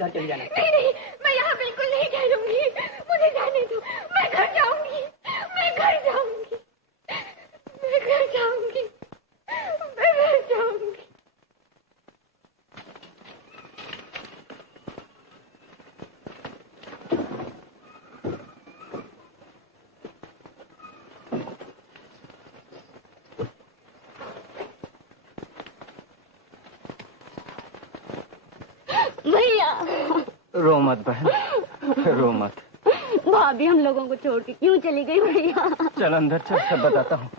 घर चली जाना। नहीं नहीं, मैं यहाँ बिल्कुल नहीं ठहरूंगी, मुझे जाने दो। मैं घर जाऊंगी, मैं घर जाऊंगी, मैं घर जाऊंगी, मैं घर जाऊंगी। भैया रो मत बहन, रो मत। भाभी हम लोगों को छोड़ के क्यों चली गई भैया? चल अंदर चल, सब बताता हूँ।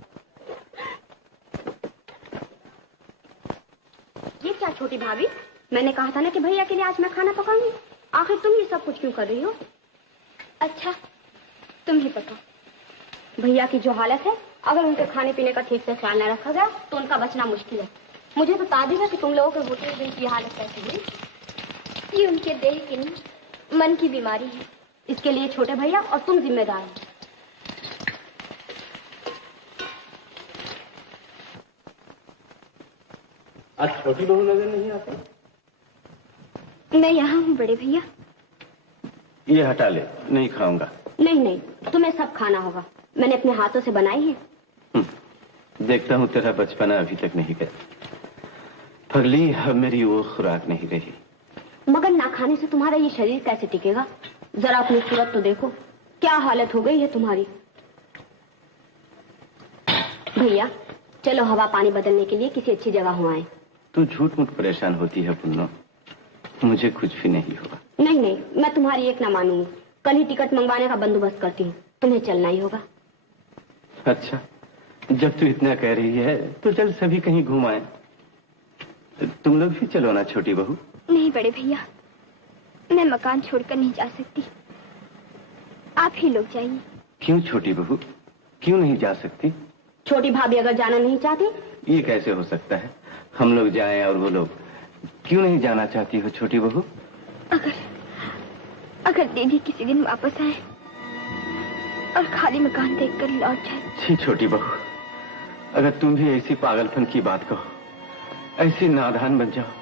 ये क्या छोटी भाभी, मैंने कहा था ना कि भैया के लिए आज मैं खाना पकाऊंगी। आखिर तुम ये सब कुछ क्यों कर रही हो? अच्छा तुम ही बताओ, भैया की जो हालत है, अगर उनके खाने पीने का ठीक से ख्याल न रखा गया तो उनका बचना मुश्किल है। मुझे तो ताज्जुब है कि तुम लोगों के होते दिन की हालत कैसी हुई। ये उनके देह की नहीं, मन की बीमारी है। इसके लिए छोटे भैया और तुम जिम्मेदार हो। आज छोटी बहू नजर नहीं आती? मैं यहाँ हूँ बड़े भैया। ये हटा ले, नहीं खाऊंगा। नहीं नहीं, तुम्हें सब खाना होगा, मैंने अपने हाथों से बनाई है। देखता हूँ तेरा बचपना अभी तक नहीं गया। पगली, अब मेरी वो खुराक नहीं रही। मगर ना खाने से तुम्हारा ये शरीर कैसे टिकेगा? जरा अपनी सूरत तो देखो, क्या हालत हो गई है तुम्हारी। भैया चलो हवा पानी बदलने के लिए किसी अच्छी जगह हो आए। तू झूठ मूठ परेशान होती है पुन्नो, मुझे कुछ भी नहीं होगा। नहीं नहीं, मैं तुम्हारी एक ना मानूंगी। कल ही टिकट मंगवाने का बंदोबस्त करती हूँ, तुम्हें चलना ही होगा। अच्छा, जब तू इतना कह रही है तो चल सभी कहीं घूम आए। तुम लोग भी चलो ना छोटी बहू। नहीं बड़े भैया, मैं मकान छोड़कर नहीं जा सकती, आप ही लोग जाइए। क्यों छोटी बहू, क्यों नहीं जा सकती? छोटी भाभी अगर जाना नहीं चाहती? ये कैसे हो सकता है, हम लोग जाएं और वो लोग। क्यों नहीं जाना चाहती हो छोटी बहू? अगर दीदी किसी दिन वापस आए और खाली मकान देखकर लौट जाए। छी छोटी बहू, अगर तुम भी ऐसी पागलपन की बात कहो, ऐसी नादान बन जाओ,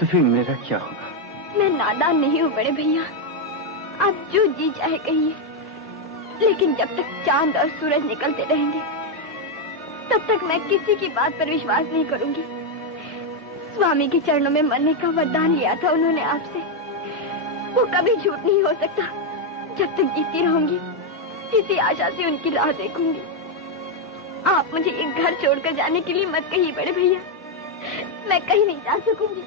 तो फिर मेरा क्या होगा? मैं नादान नहीं हूँ बड़े भैया, आप जो जी चाहे कहिए, लेकिन जब तक चांद और सूरज निकलते रहेंगे तब तक मैं किसी की बात पर विश्वास नहीं करूंगी। स्वामी के चरणों में मरने का वरदान लिया था उन्होंने आपसे, वो कभी झूठ नहीं हो सकता। जब तक जीती रहूंगी इसी आशा से उनकी राह देखूंगी। आप मुझे एक घर छोड़कर जाने के लिए मत कहिए बड़े भैया, मैं कहीं नहीं जा सकूंगी,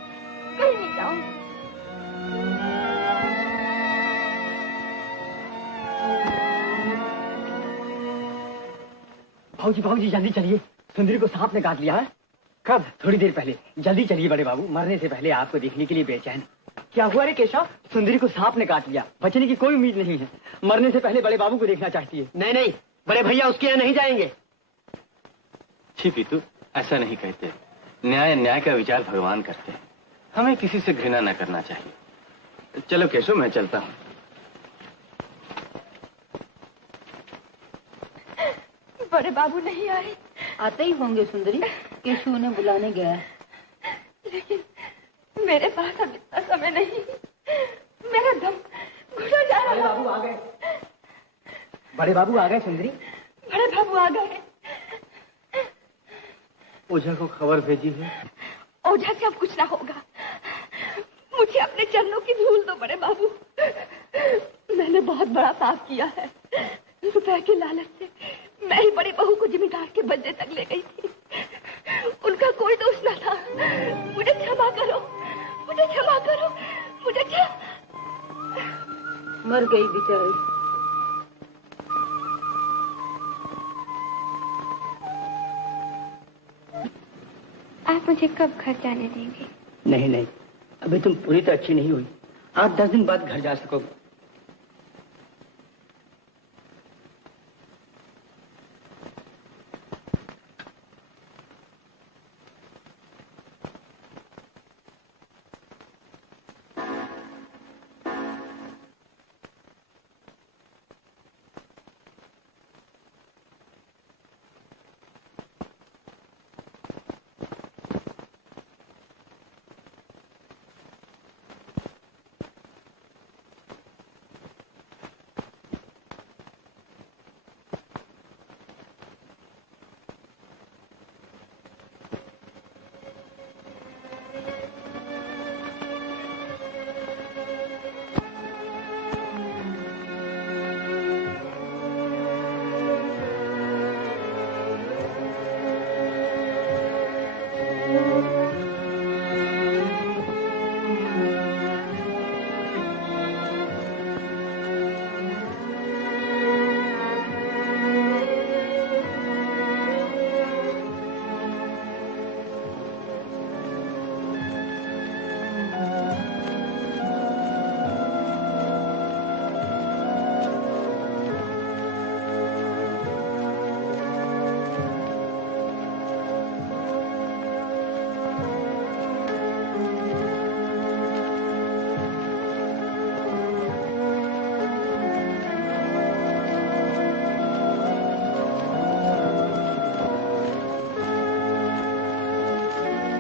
कहीं नहीं जाऊंगी। भाऊजी भाऊजी जल्दी चलिए, सुंदरी को सांप ने काट लिया है। कब? थोड़ी देर पहले। जल्दी चलिए बड़े बाबू, मरने से पहले आपको देखने के लिए बेचैन। क्या हुआ रे केशव? सुंदरी को सांप ने काट लिया, बचने की कोई उम्मीद नहीं है। मरने से पहले बड़े बाबू को देखना चाहती है। नहीं नहीं, बड़े भैया उसके यहाँ नहीं जाएंगे। छी तू ऐसा नहीं कहते, न्याय का विचार भगवान करते हैं, हमें किसी से घृणा न करना चाहिए। चलो केशव, मैं चलता हूँ। बड़े बाबू नहीं आए। आते ही होंगे सुंदरी, केशव उन्हें बुलाने गया है। लेकिन मेरे पास अब इतना समय नहीं, मेरा दम घुटा जा रहा है। बड़े बाबू आ गए, बड़े बाबू आ गए सुंदरी। बड़े बाबू आ गए। ओझा को खबर भेजी है? ओझा से अब कुछ ना होगा, मुझे अपने चरणों की धूल दो बड़े बाबू। मैंने बहुत बड़ा पाप किया है, रुपए के लालच से मैं ही बड़ी बहू को जमींदार के बदले तक ले गई थी। उनका कोई दोष न था। मुझे क्षमा करो, मुझे क्षमा करो, मुझे मर गई बेचारी। आप मुझे कब घर जाने देंगे? नहीं नहीं, अभी तुम पूरी तो अच्छी नहीं हुई, 8-10 दिन बाद घर जा सकोगे।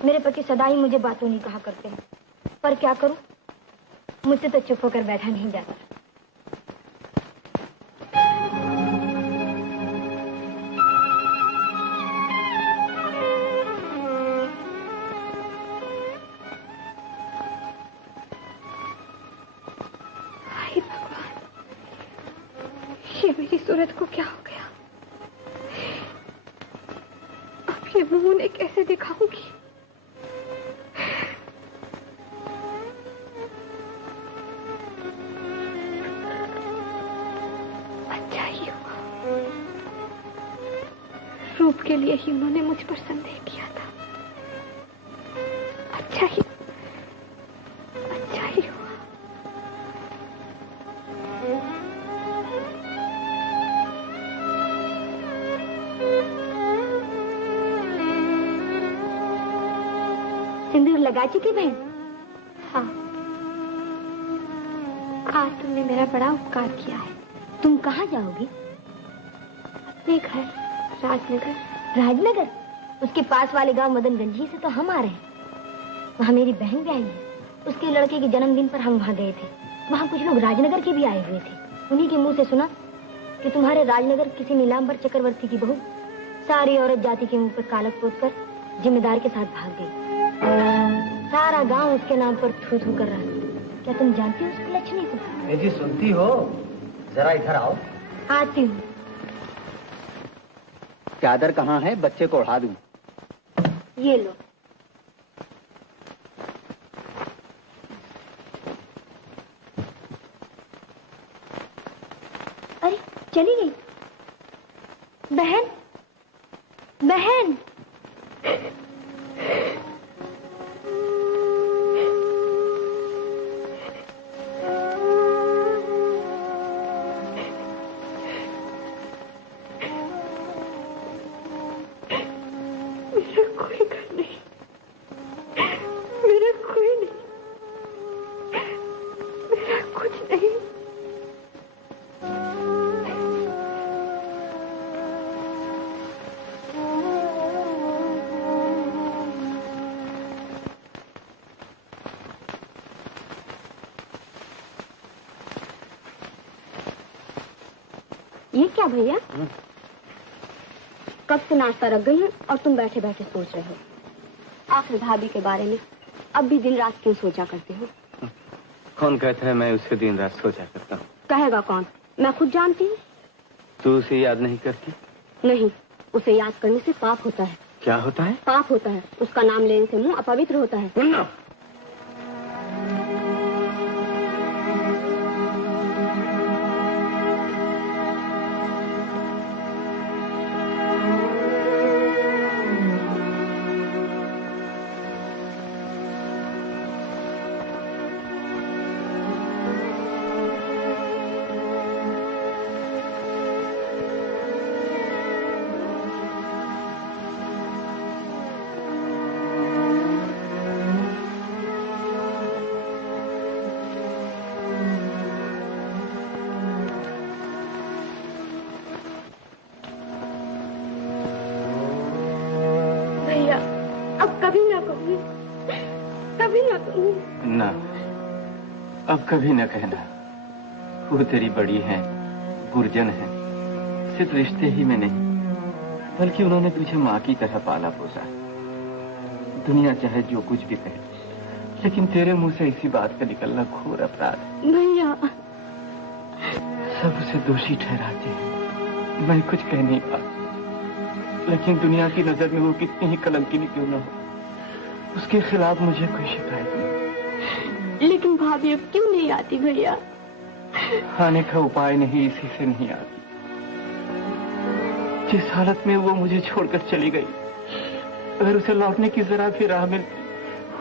मेरे पति सदा ही मुझे बातों नहीं कहा करते हैं, पर क्या करूं, मुझसे तो चुप होकर बैठा नहीं जाता। हाय भगवान, ये मेरी सूरत को क्या हो गया? अब ये मुंह उन्हें कैसे दिखाऊंगी? अच्छा ही हुआ, रूप के लिए ही उन्होंने मुझ पर संदेह किया था। अच्छा ही हुआ। सिंदूर लगा चुकी बहन? हाँ। आज तुमने मेरा बड़ा उपकार किया है। तुम कहाँ जाओगी? अपने घर, राजनगर। राजनगर? उसके पास वाले गांव मदनगंज ही से तो हम आ रहे हैं। वहाँ मेरी बहन भी आई है। उसके लड़के के जन्मदिन पर हम वहाँ गए थे। वहाँ कुछ लोग राजनगर के भी आए हुए थे। उन्हीं के मुंह से सुना कि तुम्हारे राजनगर किसी नीलांबर चक्रवर्ती की बहू सारी औरत जाति के मुंह पर कालक पोतकर जिम्मेदार के साथ भाग गई। सारा गांव उसके नाम पर थू थू कर रहा है। क्या तुम जानती हो उसकी लक्ष्मी को? जी सुनती हो? जरा इधर आओ। आती हूँ। चादर कहाँ है? बच्चे को उड़ा दूं। ये लो। अरे चली गई। बहन, बहन। मेरा कोई घर नहीं, मेरा कोई नहीं, मेरा कुछ नहीं। ये क्या भैया? कब से नाश्ता रख गई है और तुम बैठे बैठे सोच रहे हो आखिर भाभी के बारे में। अब भी दिन रात क्यों सोचा करते हो? कौन कहता है मैं उससे दिन रात सोचा करता हूँ? कहेगा कौन? मैं खुद जानती हूँ। तू उसे याद नहीं करती? नहीं, उसे याद करने से पाप होता है। क्या होता है? पाप होता है। उसका नाम लेने से मुंह अपवित्र होता है। सुनना। ना, अब कभी न कहना। वो तेरी बड़ी है, गुरजन है, सिर्फ रिश्ते ही में नहीं, बल्कि उन्होंने तुझे माँ की तरह पाला पोसा। दुनिया चाहे जो कुछ भी कहे, लेकिन तेरे मुंह से इसी बात का निकलना घोर अपराध है। भैया, सब उसे दोषी ठहराते हैं, मैं कुछ कह नहीं पाता, लेकिन दुनिया की नजर में वो कितनी ही कलंकिनी क्यों न हो, उसके खिलाफ मुझे कोई शिकायत नहीं। लेकिन भाभी अब क्यों नहीं आती भैया? आने का उपाय नहीं, इसी से नहीं आती। जिस हालत में वो मुझे छोड़कर चली गई, अगर उसे लौटने की जरा भी राह मिलती,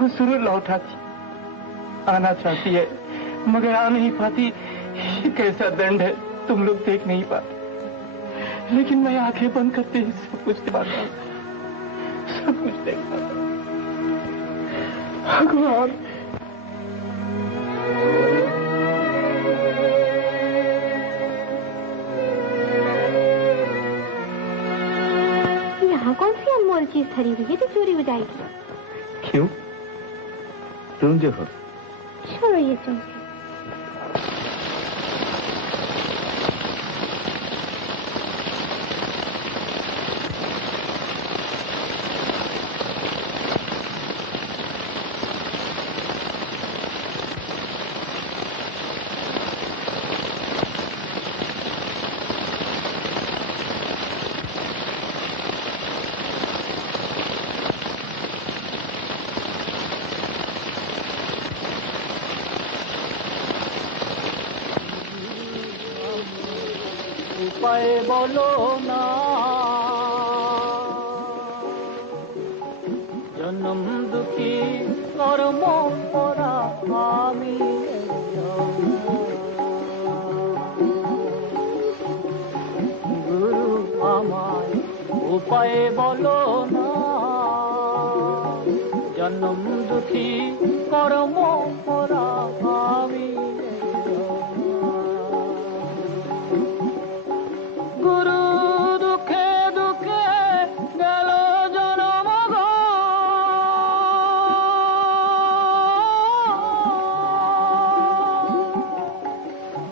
वो जरूर लौट आती। आना चाहती है मगर आ नहीं पाती। ये कैसा दंड है, तुम लोग देख नहीं पाते, लेकिन मैं आंखें बंद करते ही सब कुछ देख पाता हूं, सब कुछ देख पाता हूं। भगवान, यहाँ कौन सी अनमोल चीज धरी हुई है जो चोरी हो जाएगी? तुम जो हो। छोड़ो ये तुम। উপায় বলো না, জন্ম দুঃখী কর্ম করা আমি গুরু আমায় উপায় বলো না, জন্ম দুঃখী কর্ম করা আমি গুরু দুঃখে দুঃখে গেল জনম গো,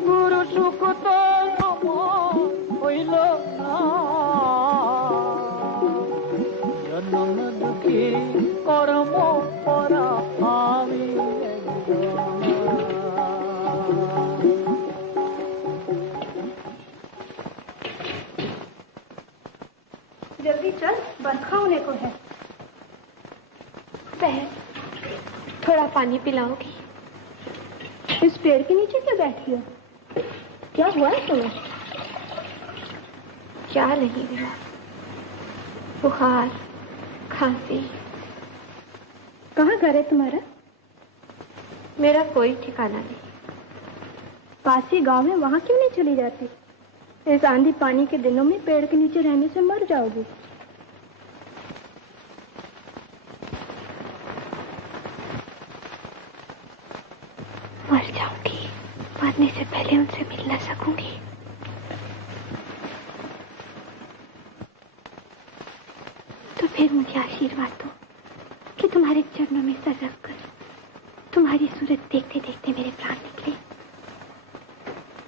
গুরু সুখ তো হইল না, জন্ম দুঃখী কর্ম করা আমি जल्दी चल, बरखा होने को है। बहन, थोड़ा पानी पिलाओगी? इस पेड़ के नीचे क्यों बैठी हो? क्या हुआ है तुम्हें? क्या नहीं हुआ, बुखार, खांसी। कहाँ घर है तुम्हारा? मेरा कोई ठिकाना नहीं। पास ही गांव है, वहाँ क्यों नहीं चली जाती? इस आंधी पानी के दिनों में पेड़ के नीचे रहने से मर जाओगी। मर जाऊंगी, मरने से पहले उनसे मिल ना सकूंगी। तो फिर मुझे आशीर्वाद दो कि तुम्हारे चरणों में सर रखकर तुम्हारी सूरत देखते देखते मेरे प्राण निकले।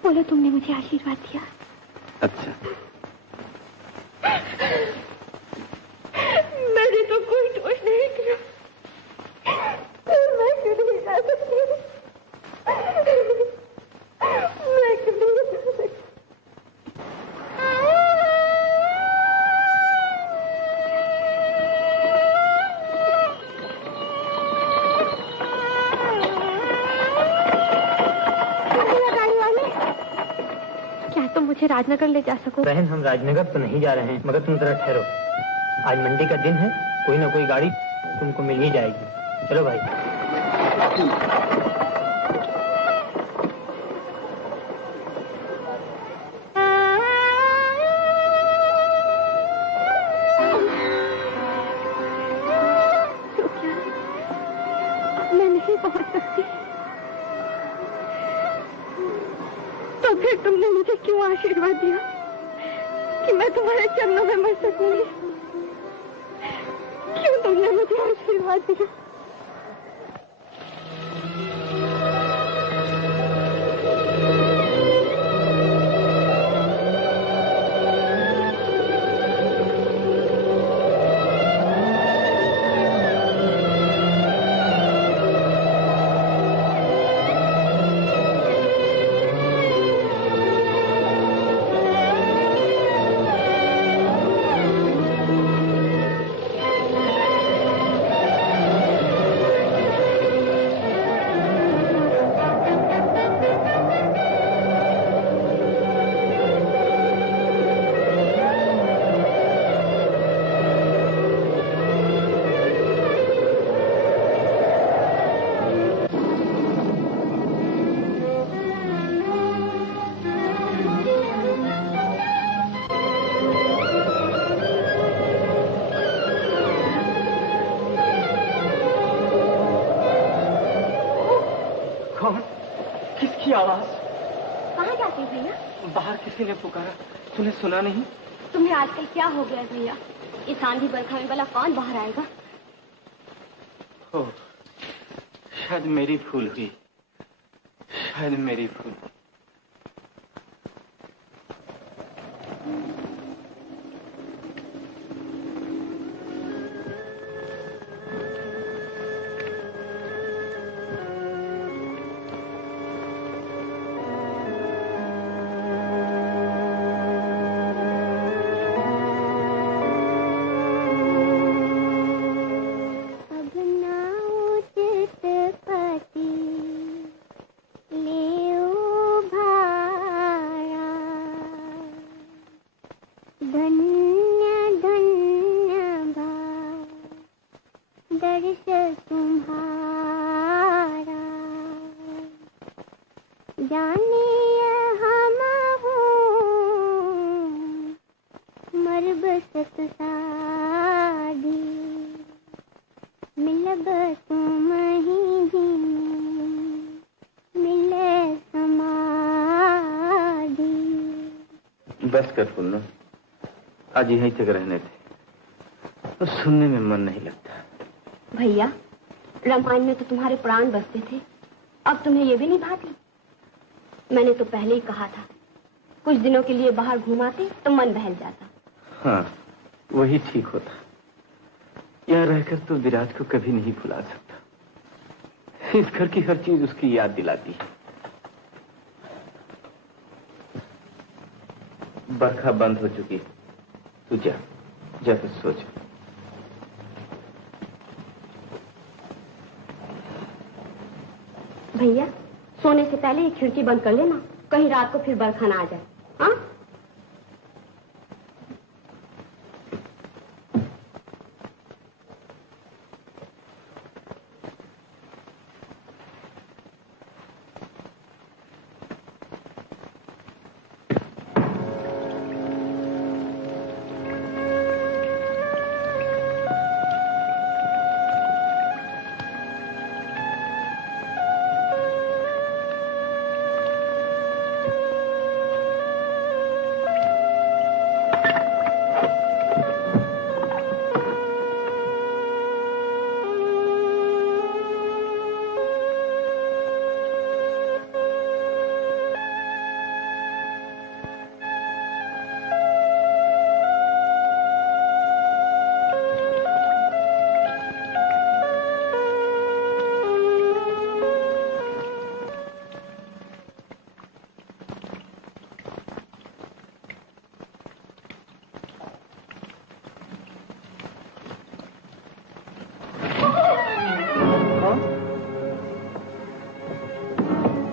बोलो, तुमने मुझे आशीर्वाद दिया? अच्छा। मैंने तो कोई दोष नहीं किया, मैं क्यों नहीं जा सकती? मैं क्यों नहीं जा सकती? गाड़ी वाले, क्या तुम मुझे राजनगर ले जा सको? बहन, हम राजनगर तो नहीं जा रहे हैं, मगर तुम जरा ठहरो। आज मंडी का दिन है, कोई ना कोई गाड़ी तुमको मिल ही जाएगी। चलो भाई। तो क्या मैं नहीं पहुंच सकती? तो फिर तुमने मुझे क्यों आशीर्वाद दिया कि मैं तुम्हारे चरणों में मर सकूंगी? क्यों तुमने मुझे आशीर्वाद दिया? की आवाज। कहाँ जाते भैया? बाहर किसी ने पुकारा, तूने सुना नहीं? तुम्हें आजकल क्या हो गया भैया? इस आंधी बरखा में भला कौन बाहर आएगा? ओ, शायद मेरी भूल हुई, शायद मेरी भूल। बस कर पुन्नू, आज यहीं तक रहने थे, और सुनने में मन नहीं लगता। भैया, रामायण में तो तुम्हारे प्राण बसते थे, अब तुम्हें ये भी नहीं भाती? मैंने तो पहले ही कहा था, कुछ दिनों के लिए बाहर घुमाते तो मन बहल जाता। हाँ, वही ठीक होता। यहाँ रहकर तो विराज को कभी नहीं भुला सकता। इस घर की हर चीज उसकी याद दिलाती है। बरखा बंद हो चुकी है, तू जा, जाकर सो जा। भैया, सोने से पहले ये खिड़की बंद कर लेना, कहीं रात को फिर बरखा ना आ जाए। हाँ?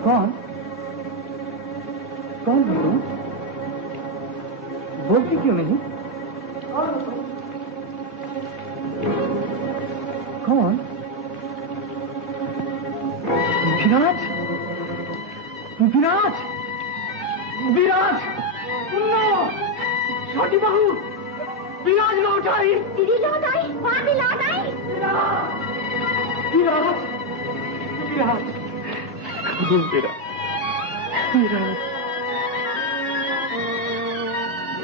कौन? कौन हो तुम? बोलती क्यों नहीं? कौन? विराज! विराज! विराज! नो! छोटी बहू! विराज लौट आई! दीदी लौट आई, भाभी लौट आई। विराज! विराज! विराज! विराज!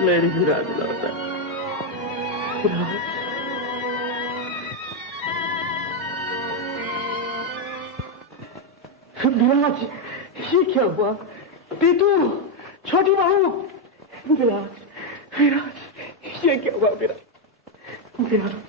मेरी विराज लौटा। विराज! विराज, ये क्या हुआ? पीतू, छोटी बहू! विराज! विराज, ये क्या हुआ? विराज! विराज!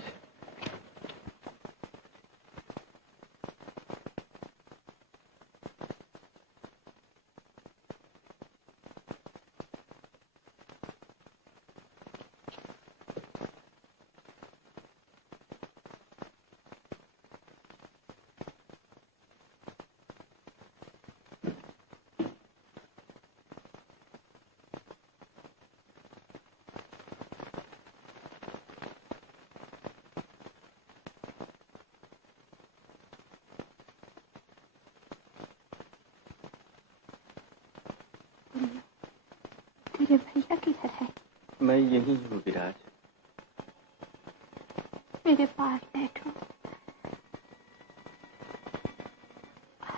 तेरे भैया किधर है? मैं यही हूँ विराज। मेरे पास बैठो।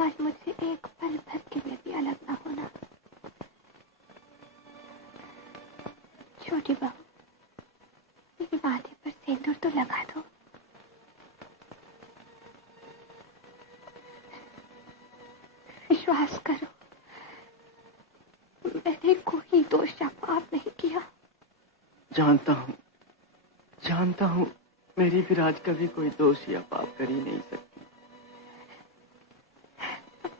आज मुझसे एक पल भर के लिए भी अलग ना होना। छोटी बहू, मेरे माथे पर सिंदूर तो लगा दो। विश्वास करो, मैंने कोई दोष या पाप नहीं किया। जानता हूँ मेरी विराज कभी कोई दोष या पाप कर ही नहीं सकती।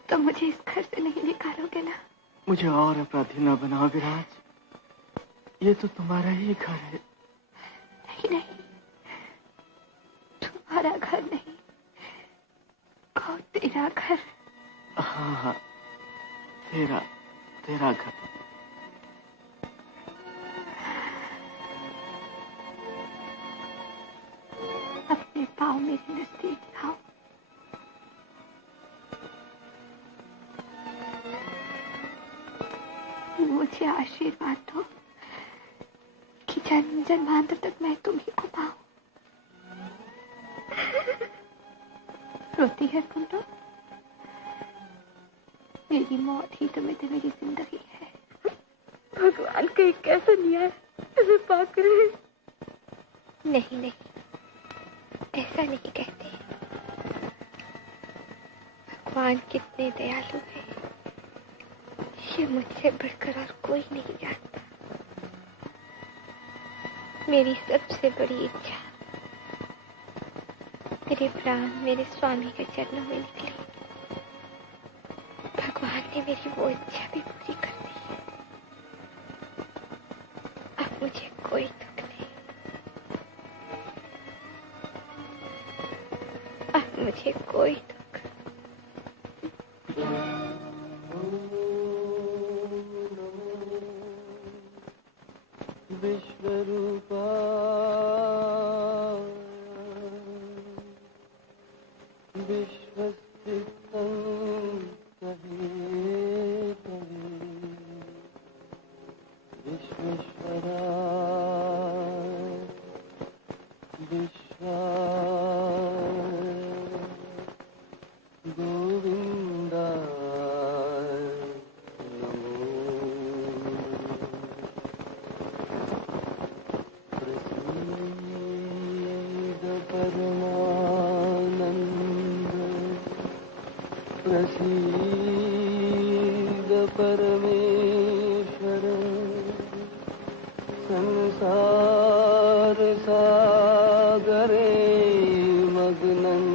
तो मुझे इस घर से नहीं निकालोगे ना? मुझे और अपराधी ना बनाओ विराज, ये तो तुम्हारा ही घर है। नहीं नहीं, तुम्हारा घर नहीं, और तेरा घर। हाँ, तेरा घर। अपने पाँव मेरे नजदीक लाओ। मुझे आशीर्वाद दो कि जन्म जन्मांतर तक मैं तुम्ही को पाऊं। रोती है कुंडो? मेरी मौत ही तुम्हें तो मेरी जिंदगी है। भगवान का एक कैसा न्याय तुम्हें पाकर। नहीं नहीं, ऐसा नहीं कहते। भगवान कितने दयालु है, ये मुझसे बढ़कर और कोई नहीं जानता। मेरी सबसे बड़ी इच्छा, मेरे प्राण मेरे स्वामी के चरणों में निकले। भगवान ने मेरी वो इच्छा भी पूरी कर दी है। अब मुझे कोई दुख नहीं, अब मुझे कोई दुख। विश्वरूपा विश्वस्थितं कहे विश्वेश्वरा विश्वा गोविंदा प्रसीद परमेश्वर, संसार सागरे मग्नं